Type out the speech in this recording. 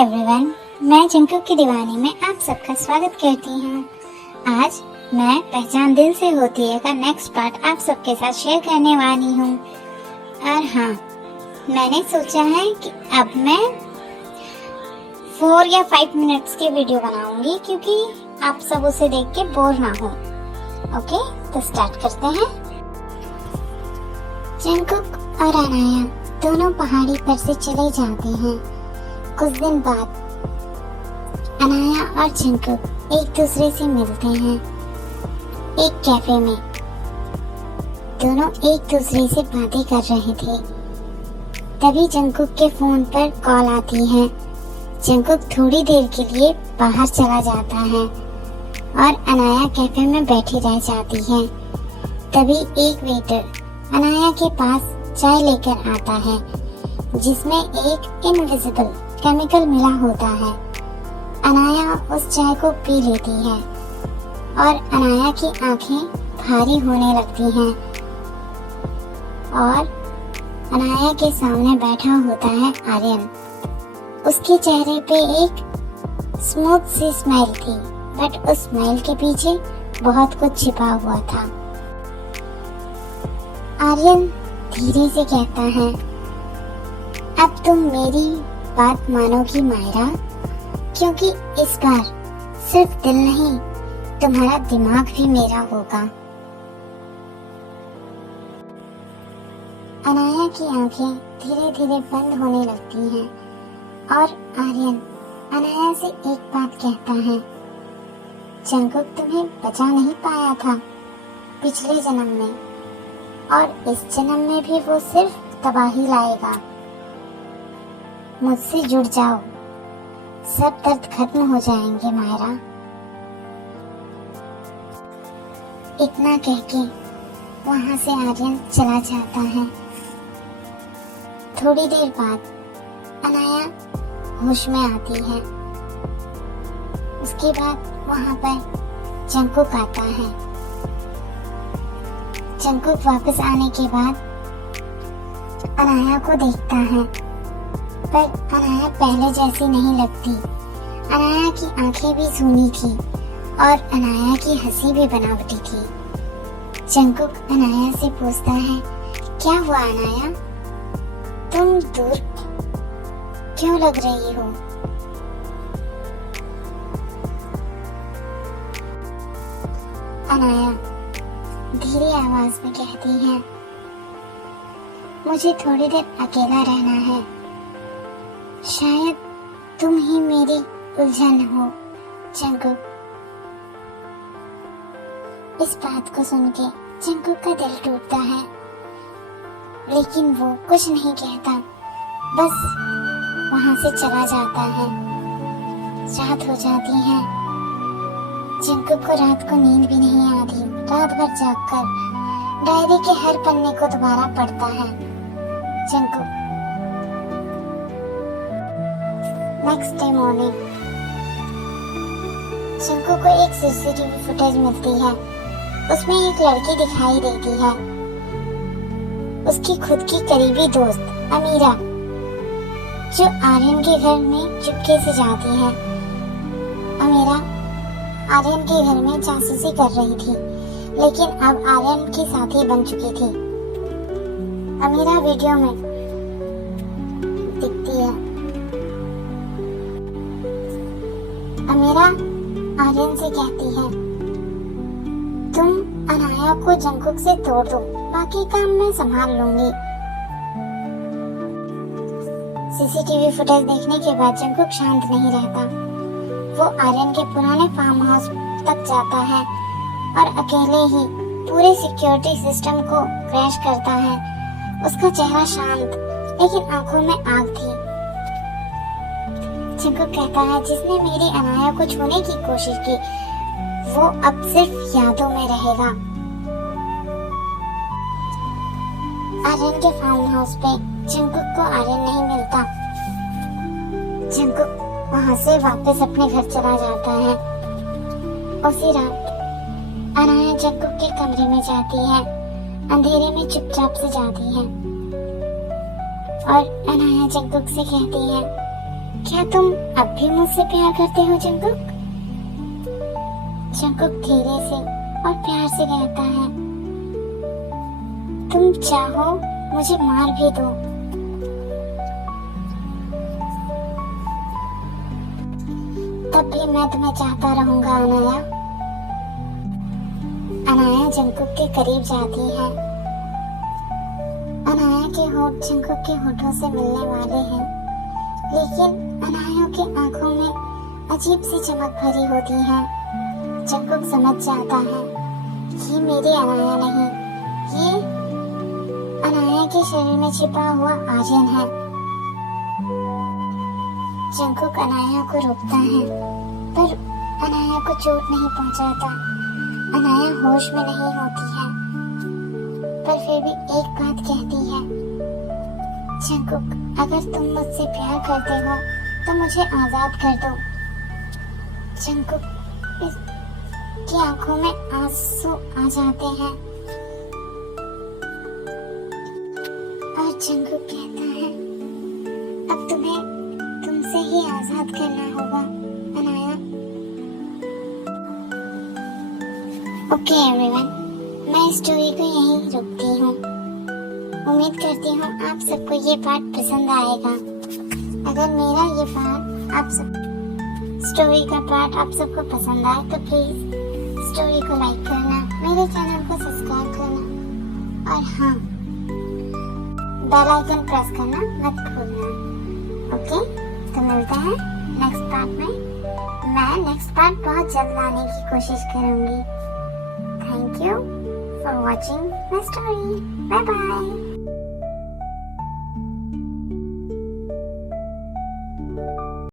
Everyone, मैं Jungkook की दीवानी में आप सबका स्वागत करती हूँ। आज मैं पहचान दिल से होती है का नेक्स्ट पार्ट आप सबके साथ शेयर करने वाली हूँ। और हाँ, मैंने सोचा है कि अब मैं 4 या 5 मिनट्स की वीडियो बनाऊंगी क्योंकि आप सब उसे देख के बोर ना हो। ओके, तो स्टार्ट करते हैं। जंकुक और अनाया दोनों पहाड़ी पर से चले जाते हैं। कुछ दिन बाद अनाया और जंकुक एक दूसरे से मिलते हैं एक कैफे में। दोनों एक दूसरे से बातें कर रहे थे। तभी जंकुक के फोन पर कॉल आती है। जंकुक थोड़ी देर के लिए बाहर चला जाता है और अनाया कैफे में बैठी रह जाती है। तभी एक वेटर अनाया के पास चाय लेकर आता है जिसमें एक इनविजिबल केमिकल मिला होता है। अनाया उस चाय को पी लेती है और अनाया की आंखें भारी होने लगती हैं और अनाया के सामने बैठा होता है आर्यन। उसके चेहरे पे एक स्मूथ सी स्माइल थी, बट उस स्माइल के पीछे बहुत कुछ छिपा हुआ था। आर्यन धीरे से कहता है, अब तुम मेरी बात मानोगी मायरा, क्योंकि इस बार सिर्फ दिल नहीं तुम्हारा दिमाग भी मेरा होगा। अनाया की आंखें धीरे धीरे बंद होने लगती हैं और आर्यन अनाया से एक बात कहता है, जंकुक तुम्हें बचा नहीं पाया था पिछले जन्म में, और इस जन्म में भी वो सिर्फ तबाही लाएगा। मुझसे जुड़ जाओ, सब दर्द खत्म हो जाएंगे मायरा। इतना कह के वहां से आर्यन चला जाता है। थोड़ी देर बाद अनाया होश में आती है। उसके बाद वहां पर जंकुक आता है। जंकुक वापस आने के बाद अनाया को देखता है, पर अनाया पहले जैसी नहीं लगती। अनाया की आंखें भी सूनी थी और अनाया की हंसी भी बनावटी थी। जंकुक अनाया से पूछता है, क्या हुआ अनाया, तुम दूर क्यों लग रही हो? अनाया धीरे आवाज में कहती है, मुझे थोड़ी देर अकेला रहना है, शायद तुम ही मेरी उलझन हो। जंकुक इस बात को सुन के जंकुक का दिल टूटता है, लेकिन वो कुछ नहीं कहता, बस वहां से चला जाता है। रात हो जाती है। जंकुक को रात को नींद भी नहीं आती। रात भर जागकर डायरी के हर पन्ने को दोबारा पढ़ता है। Jungkook next day morning Jungkook को एक सीसीटीवी फुटेज मिलती है। उसमें एक लड़की दिखाई देती है, उसकी खुद की करीबी दोस्त अमीरा, जो आर्यन के घर में चुपके से जाती है। अमीरा आर्यन के घर में जासूसी कर रही थी, लेकिन अब आर्यन की साथी बन चुकी थी। अमीरा वीडियो में दिखती है। अमीरा आर्यन से कहती है, तुम अनाया को जंकुक से तोड़ दो, बाकी काम मैं संभाल लूंगी। सीसीटीवी फुटेज देखने के बाद जंकुक शांत नहीं रहता। वो आर्यन के पुराने फार्म हाउस तक जाता है और अकेले ही पूरे सिक्योरिटी सिस्टम को क्रैश करता है। उसका चेहरा शांत, लेकिन आंखों में आग थी। जंकुक कहता है, जिसने मेरी अनाया को छूने की कोशिश की, वो अब सिर्फ यादों में रहेगा। आर्यन के फार्म हाउस पे जंकुक को आर्यन नहीं मिलता। जंकुक वहां से वापस अपने घर चला जाता है। उसी रात अनाया जंकुक के कमरे में जाती है। अंधेरे में चुपचाप से जाती है और अनाया जंकुक से कहती है, क्या तुम अब भी मुझसे प्यार करते हो जंकुक? जंकुक धीरे से और प्यार से कहता है, तुम चाहो मुझे मार भी दो, तब भी मैं तुम्हें चाहता रहूंगा अनाया। अनाया जंकुक के करीब जाती है। अनाया के होठ जंकुक के होठों से मिलने वाले हैं, लेकिन अनाया की आंखों में अजीब सी चमक भरी होती है। जंकुक समझ जाता है ये मेरी अनाया नहीं, ये अनाया के शरीर में छिपा हुआ आर्यन है। जंकुक अनाया को रोकता है, पर अनाया को चोट नहीं पहुंचाता। अनाया होश में नहीं होती है, पर फिर भी एक बात कहती है, जंकुक अगर तुम मुझसे प्यार करते हो तो मुझे आजाद कर दो। जंकुक की आंखों में आंसू आ जाते हैं और जंकुक कहता है, अब तुम्हें तुमसे ही आजाद करना होगा अनाया। ओके एवरीवन, मैं स्टोरी को यहीं रुकती हूँ। उम्मीद करती हूँ आप सबको ये पार्ट पसंद आएगा। अगर मेरा ये पार्ट स्टोरी का पार्ट आप सबको पसंद आए तो प्लीज स्टोरी को लाइक करना, मेरे चैनल को सब्सक्राइब करना और हाँ, बेल आइकन प्रेस करना मत भूलना। ओके, तो मिलते हैं नेक्स्ट पार्ट में। मैं नेक्स्ट पार्ट बहुत जल्द लाने की कोशिश करूंगी। Thank you for watching my story. Bye bye.